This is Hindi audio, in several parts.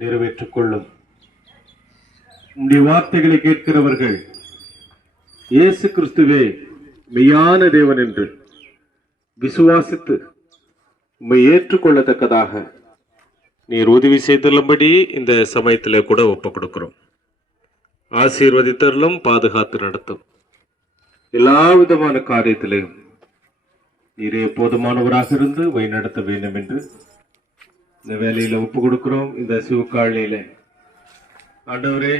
நிறைவேற்றிக் கொள்ளும். உம்முடைய வார்த்தைகளை கேட்கிறவர்கள் இயேசு கிறிஸ்துவே மெய்யான தேவன் என்று விசுவாசித்து உம்மை ஏற்றுக்கொள்ளத்தக்கதாக நீர் உதவி செய்துள்ளபடி இந்த சமயத்தில் கூட ஒப்புக் கொடுக்கிறோம். ஆசீர்வதித்தருளும், பாதுகாத்து நடத்தும். எல்லா விதமான காரியத்திலையும் நீரே போதுமானவராக இருந்து வழிநடத்த வேண்டும் என்று இந்த வேலையில ஒப்பு கொடுக்கிறோம். இந்த சிவக்காலையில ஆண்டவரே,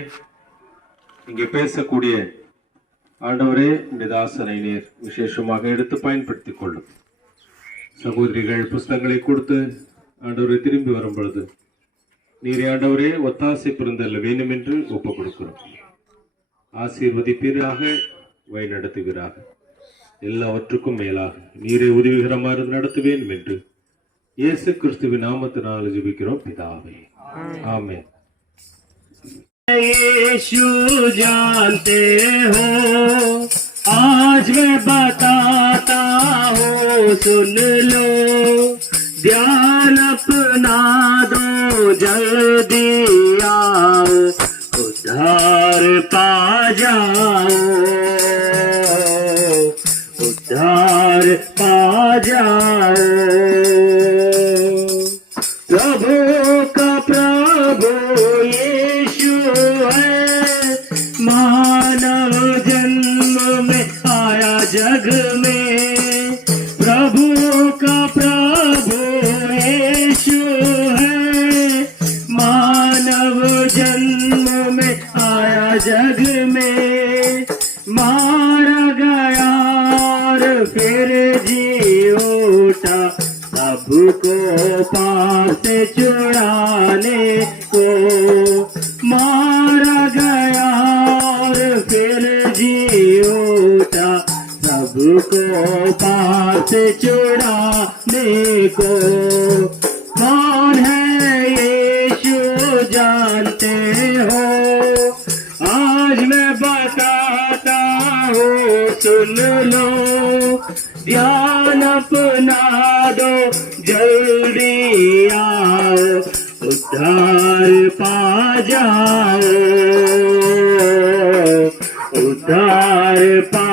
இங்கே பேசக்கூடிய ஆண்டவரே, இந்த தாசனை நீர் விசேஷமாக எடுத்து பயன்படுத்திக் கொள்ளும். சகோதரிகள் புஸ்தகங்களை கொடுத்து ஆண்டவரை திரும்பி வரும் பொழுது நீரே ஆண்டவரே ஒத்தாசை பிறந்தல்ல வேண்டும் என்று ஒப்பு கொடுக்கிறோம். ஆசீர்வதிப்பீராக, வழி நடத்துவீராக. எல்லாவற்றுக்கும் மேலாக நீரை உதவிகரமாக நடத்துவேன் என்று இயேசு கிறிஸ்துவின் நாமத்தினால் ஜெபிக்கிறோம் பிதாவே, ஆமென். यीशु जानते हो, आज मैं बताता हूँ, सुन लो, ध्यान अपना दो, जल्दी आओ, उद्धार पा जाओ, उद्धार पा जाओ। प्रभु का प्रभु यीशु है, मानव जन्म में आया जग में। प्रभु का प्रभु यीशु है, मानव जन्म में आया जग में। मारा गया और फिर जी उठा, सबको पाप से छुड़ाने को। मारा गया और फिर जी उठा, सबको पाप से छुड़ाने को। कौन है यीशु जानते हो, आज मैं बताता हूँ, सुन लो, ध्यान अपना दो, जल्दी आओ, उद्धार पा जाओ, उद्धार पा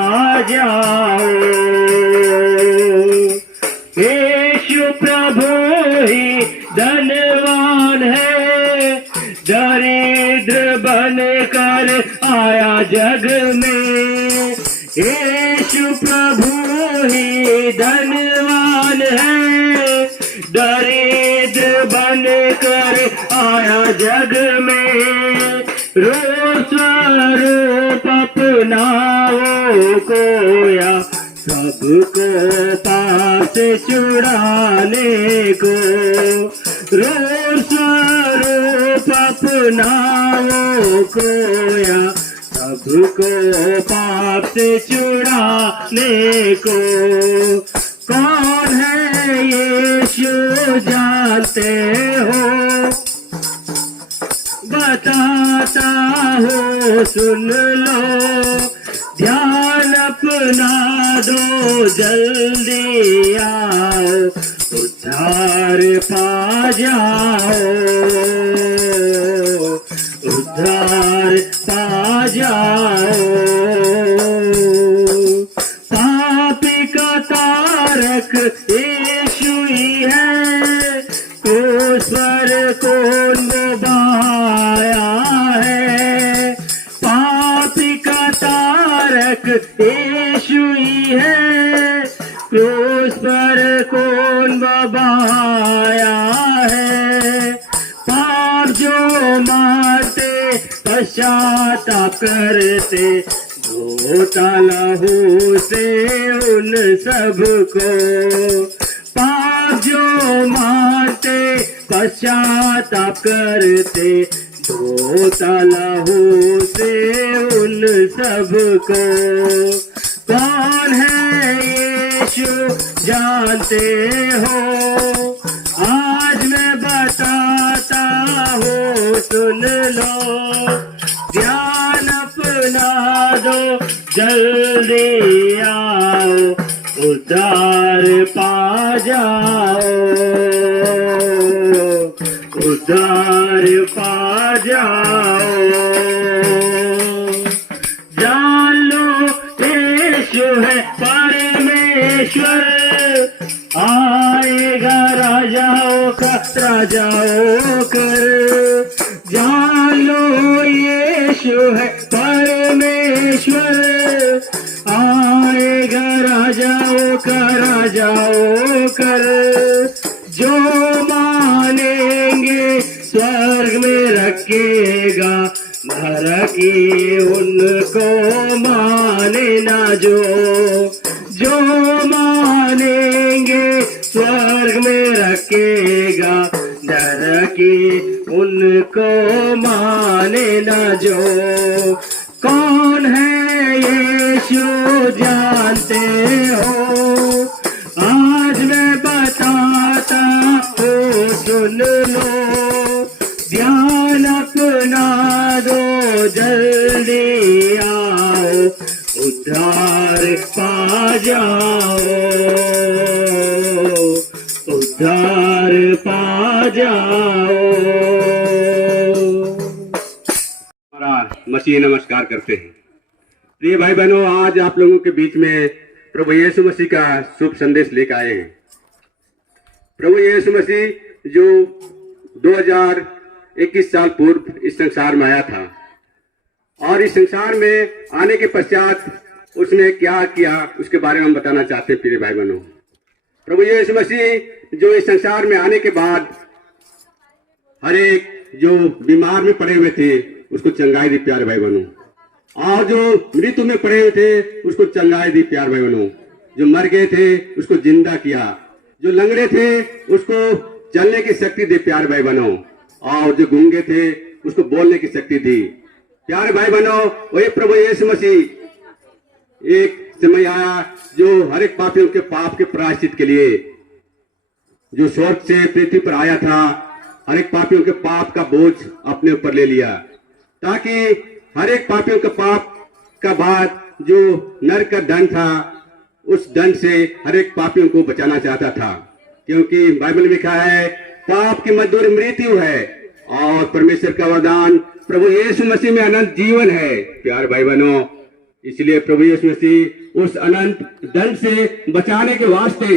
जाओ। यीशु प्रभु ही धनवान है, दरिद्र बनकर आया जग में। यीशु प्रभु ही धनवान है, दरिद्र बनकर आया जग में। रोज स्वरूप अपनाओ कोया, सबको पाप से छुड़ाने को। रोज स्वरूप अपनाओ कोया, सबको पाप से छुड़ाने को। कौन है यीशु जानते हो, बताता हूँ, सुन लो, ध्यान अपना दो, जल्दी आओ, उद्धार पा जाओ, उद्धार पा जाओ। पापी का तारक यीशु ही है, क्रूस पर कौन बहाया है। पापी का तारक यीशु ही है, क्रूस पर कौन बहाया है। पाप जो मारते पश्चाताप करते, धोता लहू से उन सबको। पाप जो मारते पश्चाताप करते, धोता लहू से उन सबको। कौन है यीशु जानते हो, आज मैं बताता हूँ, सुन लो, ध्यान अपना दो, जल्दी आओ, उद्धार पा जाओ, उद्धार पा जाओ। जान लो यीशु है परमेश्वर, आएगा राजाओं का राजाओं कर। जान लो यीशु है परमेश्वर, आएगा राजाओं का राजाओं कर। जो मानेंगे स्वर्ग में रखेगा, नरकी उनको माने ना जो मानेंगे स्वर्ग में रखेगा, नरकी उनको माने ना जो। कौन है यीशु जानते हो, आज मैं बताता हूँ सुन लो। ध्यान अपना दो जल्दी आओ, उद्धार पा जाओ, उद्धार पा जाओ। मसीह नमस्कार करते हैं। प्रिय भाई बहनों, आज आप लोगों के बीच में प्रभु यीशु मसीह का शुभ संदेश लेकर आए हैं। प्रभु यीशु मसीह जो 2021 साल पूर्व इस संसार में आया था, और इस संसार में आने के पश्चात उसने क्या किया उसके बारे में हम बताना चाहते हैं। प्रिय भाई बहनों, प्रभु यीशु मसीह जो इस संसार में आने के बाद हर एक जो बीमार में पड़े हुए थे उसको चंगाई दी प्यारे भाई बहनों, और जो मृत्यु में पड़े हुए थे उसको चंगाई दी प्यारे भाई बहनों, जो मर गए थे उसको जिंदा किया, जो लंगड़े थे उसको चलने की शक्ति दी प्यारे भाई बहनों, और जो गूंगे थे उसको बोलने की शक्ति दी। प्यारे भाई बहनों, वही प्रभु यीशु मसीह एक समय आया जो हर एक पापियों के पाप के प्रायश्चित के लिए जो स्वर्ग से पृथ्वी पर आया था, हर एक पापियों के पाप का बोझ अपने ऊपर ले लिया, ताकि हर एक पापियों के पाप का बाद जो नरक का दंड था उस दंड से हर एक पापियों को बचाना चाहता था। क्योंकि बाइबल में लिखा है पाप की मजदूरी मृत्यु है, और परमेश्वर का वरदान प्रभु यीशु मसीह में अनंत जीवन है। प्यारे भाई बहनों, इसलिए प्रभु यीशु मसीह उस अनंत दंड से बचाने के वास्ते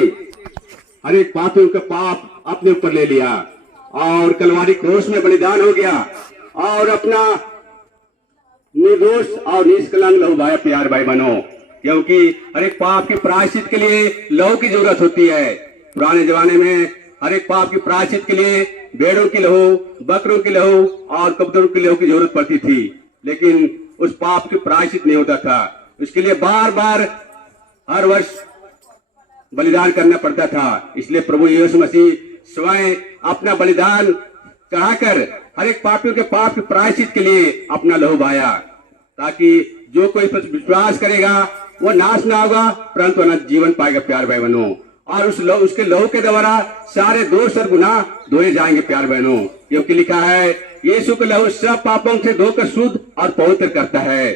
हर एक पापियों का पाप अपने ऊपर ले लिया, और कलवारी क्रूस में बलिदान हो गया, और अपना निर्दोष और निष्कलंक लहू बहाया। प्यारे भाई बहनों, क्योंकि हर एक पाप के प्रायश्चित के लिए लहू की जरूरत होती है। पुराने जमाने में हर एक पाप के प्रायश्चित के लिए भेड़ों की लहू, बकरों की लहू और कबूतरों की लहू की जरूरत पड़ती थी, लेकिन उस पाप के प्रायश्चित नहीं होता था। उसके लिए बार बार हर वर्ष बलिदान करना पड़ता था। इसलिए प्रभु यीशु मसीह स्वयं अपना बलिदान चढ़ाकर हर एक पापियों के पाप के प्रायश्चित के लिए अपना लहू बहाया, ताकि जो कोई विश्वास करेगा वो नाश ना होगा परंतु अनंत जीवन पाएगा। प्यार भाई बहनों, और उसके लहू के द्वारा सारे दोष और गुनाह धोए जाएंगे। प्यार बहनों, क्योंकि लिखा है यीशु का लहू सब पापों से धोकर शुद्ध और पवित्र करता है।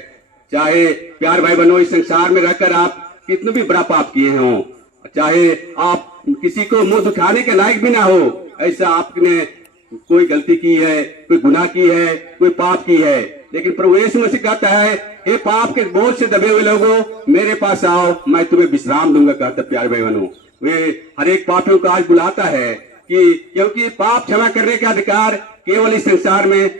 चाहे प्यार भाई बहनों इस संसार में रहकर आप कितने भी बड़ा पाप किए हों, चाहे आप किसी को मुंह दिखाने के लायक भी ना हो, ऐसा आपने कोई गलती की है, कोई गुनाह की है, कोई पाप की है, लेकिन प्रभु यीशु मसीह कहता है हे पाप के बोझ से दबे हुए लोगों मेरे पास आओ, मैं तुम्हें विश्राम दूंगा। कहता प्यारे भाई बहनों, वे हर एक पापियों को आज बुलाता है कि क्योंकि पाप क्षमा करने का अधिकार केवल इस संसार में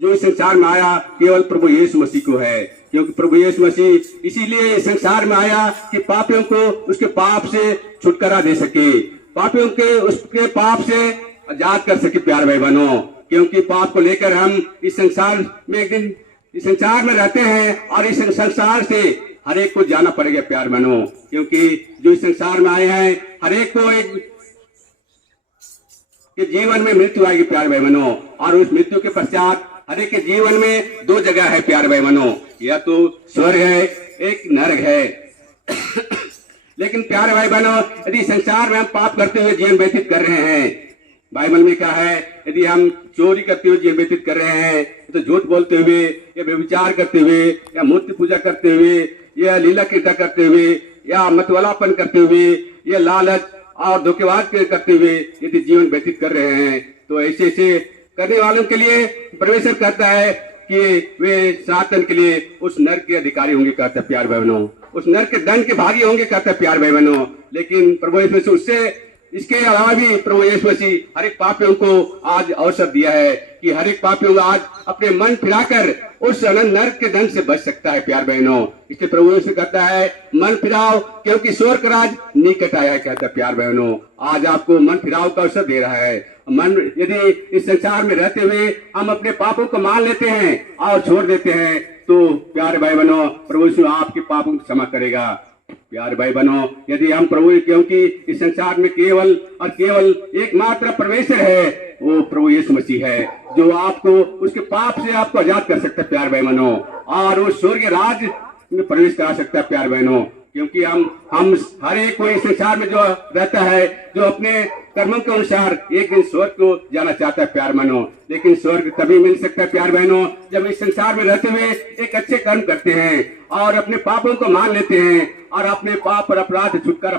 जो इस संसार में आया केवल प्रभु यीशु मसीह को है। क्योंकि प्रभु यीशु मसीह इसीलिए इस संसार में आया कि पापियों को उसके पाप से छुटकारा दे सके, पापियों के उसके पाप से आजाद कर सके। प्यारे भाई बहनों, क्योंकि पाप को लेकर हम इस संसार में एक दिन इस संसार में रहते हैं और इस संसार से हर एक को जाना पड़ेगा। प्यारे बहनों, क्योंकि जो इस संसार में आए हैं हर एक को एक के जीवन में मृत्यु आएगी। प्यारे भाई बहनों, और उस मृत्यु के पश्चात हर एक के जीवन में दो जगह है। प्यारे भाई बहनों, या तो स्वर्ग है, एक नरक है। लेकिन प्यारे भाई बहनों, यदि संसार में हम पाप करते हुए जीवन व्यतीत कर रहे हैं, बाइबल में कहा है यदि हम चोरी करते हुए जीवन व्यतीत कर रहे हैं, तो झूठ बोलते हुए या व्यभिचार करते हुए या मूर्ति पूजा करते हुए या लीला क्रीड़ा करते हुए या मतवालापन करते हुए या लालच और धोखेबाज करते हुए यदि जीवन व्यतीत कर रहे हैं, तो ऐसे करने वालों के लिए परमेश्वर कहता है कि वे सनातन के लिए उस नरक के अधिकारी होंगे, कहता है प्यार भाई बहनों, उस नरक के दंड के भागी होंगे, कहता है प्यार भाई बहनों। लेकिन प्रभु यीशु मसीह उससे इसके अलावा भी प्रभु यीशु मसीह हर एक पापियों को आज अवसर दिया है कि हर एक पापियों को आज अपने मन फिराकर उस अनंत नरक के दंड से बच सकता है प्यार बहनों। इसलिए प्रभु यीशु कहता है मन फिराओ क्योंकि स्वर्ग राज निकट आया है, कहता है प्यार बहनों। आज आपको मन फिराव का अवसर दे रहा है। मन यदि इस संसार में रहते हुए हम अपने पापों को मान लेते हैं और छोड़ देते हैं तो प्यार भाई बहनों प्रभु यीशु आपके पापों को क्षमा करेगा। प्यार भाई बहनों यदि हम प्रभु, क्योंकि इस संसार में केवल और केवल एकमात्र परमेश्वर है, वो प्रभु यीशु मसीह है जो आपको उसके पाप से आपको आजाद कर सकता है प्यार भाई बहनों, और वो स्वर्ग राज में प्रवेश करा सकता है प्यार बहनों। क्योंकि हम हर एक कोई संसार में जो रहता है जो अपने कर्मों के अनुसार एक दिन स्वर्ग को जाना चाहता है प्यार बहनों, लेकिन स्वर्ग तभी मिल सकता है प्यार बहनों जब इस संसार में रहते हुए एक अच्छे कर्म करते हैं और अपने पापों को मान लेते हैं और अपने पाप और अपराध छुटकारा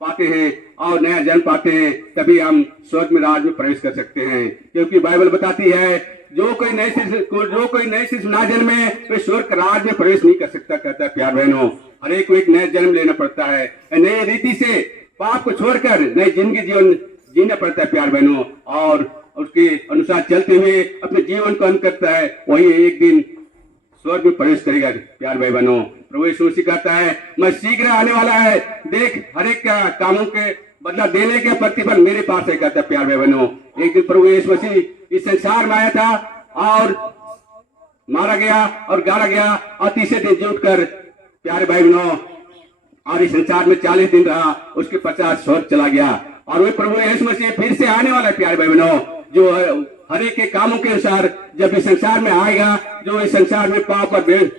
पाते हैं और नया जन्म पाते हैं, तभी हम स्वर्ग में राज में प्रवेश कर सकते हैं। क्योंकि बाइबल बताती है जो कोई नए से ना जन्मे वे स्वर्ग राज में प्रवेश नहीं कर सकता, कहता है प्यार बहनों। हर एक को एक नया जन्म लेना पड़ता है, नए रीति से पाप को छोड़कर नई जिंदगी जीवन जीना पड़ता है प्यार बहनों, और उसके अनुसार चलते हुए अपने जीवन को अंत करता है, वही एक दिन स्वर्ग में प्रवेश करेगा प्यार भाई बहनों। प्रभु यीशु मसीह कहता है मैं शीघ्र आने वाला है, देख हर एक कामों के बदला देने के प्रतिफल मेरे पास है, कहता है प्यार भाई बहनों। एक दिन प्रभु यीशु मसीह इस संसार में आया था और मारा गया और गाड़ा गया और तीसरे दिन जी उठकर प्यारे भाई बहनों और इस संसार में 40 दिन रहा, उसके 50 स्वर्ग चला गया और वही प्रभु यीशु मसीह फिर से आने वाला है प्यारे भाई बहनों, जो हर एक के कामों के अनुसार जब इस संसार में आएगा, जो इस संसार में पाप और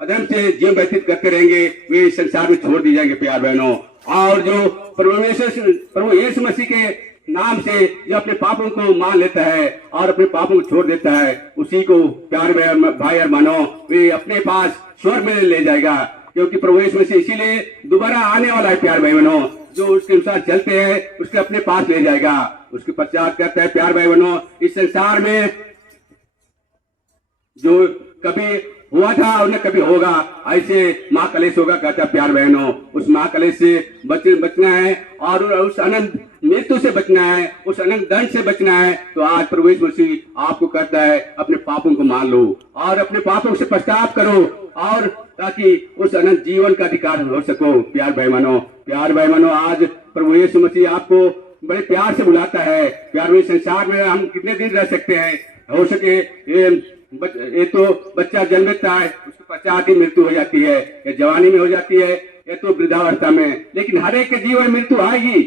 अधर्म से जीवन व्यतीत करते रहेंगे वे इस संसार में छोड़ दिए जाएंगे प्यार बहनों। और जो प्रभु यीशु मसीह के नाम से जो अपने पापों को मान लेता है और अपने पापों को छोड़ देता है, उसी को प्यार भाई और बहनों वे अपने पास स्वर्ग में ले जाएगा। क्योंकि प्रभु यीशु मसीह इसीलिए दोबारा आने वाला है प्यार भाई बहनों, जो उसके अनुसार चलते हैं उसके अपने पास ले जाएगा। उसके पश्चात कहता है प्यार भाई बहनों इस संसार में जो कभी हुआ था और न कभी होगा ऐसे महाकलेश होगा, कहता है प्यार बहनों। उस महाकलेश से बचना है और उस अनंत मृत्यु से बचना है, उस अनंत दंड से बचना है। तो आज प्रभु यीशु मसीह आपको कहता है अपने पापों को मान लो और अपने पापों से पश्चाताप करो और ताकि उस अनंत जीवन का अधिकार हो सको प्यार भाई बहनों। प्यार भाई बहनों आज प्रभु यीशु मसीह आपको बड़े प्यार से बुलाता है। प्यार में संसार में हम कितने दिन रह सकते हैं, हो सके ये तो बच्चा जन्मता है उसके पश्चात ही मृत्यु हो जाती है, या जवानी में हो जाती है या तो वृद्धावस्था में, लेकिन हर एक के जीवन मृत्यु आएगी,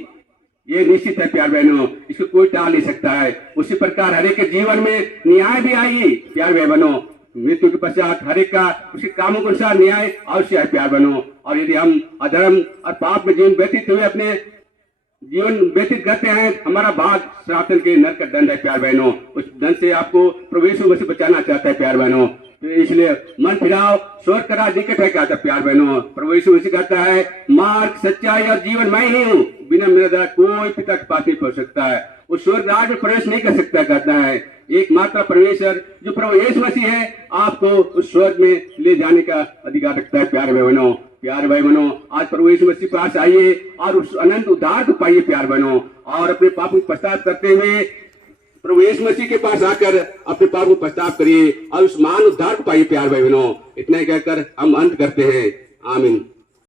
ये निश्चित है प्यार बहनों, इसको कोई टाल नहीं सकता है। उसी प्रकार हर एक के जीवन में न्याय भी आएगी प्यार बहनों। मृत्यु के पश्चात हर एक का उसके कामों के अनुसार न्याय अवश्य है प्यार बहनों। और यदि हम अधर्म और पाप में जीवन व्यतीत हुए अपने जीवन व्यतीत करते हैं, हमारा भाग सनातन के नरक का दंड है प्यार बहनों। उस दंड से आपको प्रभु यीशु मसीह बचाना चाहता है प्यार बहनों। तो इसलिए मन फिराओ स्वर्ग का राज निकट है, कहता है प्यार बहनों। प्रभु यीशु मसीह कहता है मार्ग सच्चाई और जीवन मैं ही हूँ, बिना मेरे द्वारा कोई पिता के पास नहीं पहुंच सकता है, वो स्वर्ग राज में प्रवेश नहीं कर सकता, कहता है एकमात्र परमेश्वर जो प्रभु यीशु मसीह है आपको उस स्वर्ग में ले जाने का अधिकार रखता है प्यारे भाई बहनों। प्यारे भाई बहनों आज प्रभु यीशु मसीह के पास आइए और उस अनंत उद्धार को पाइए प्यार बहनों, और अपने पापों को पश्चाताप करते हुए प्रभु यीशु मसीह के पास आकर अपने पापों को पश्चाताप करिए और उस महान उद्धार को पाइए प्यार भाई बहनों। इतना ही कहकर हम अंत करते हैं, आमीन।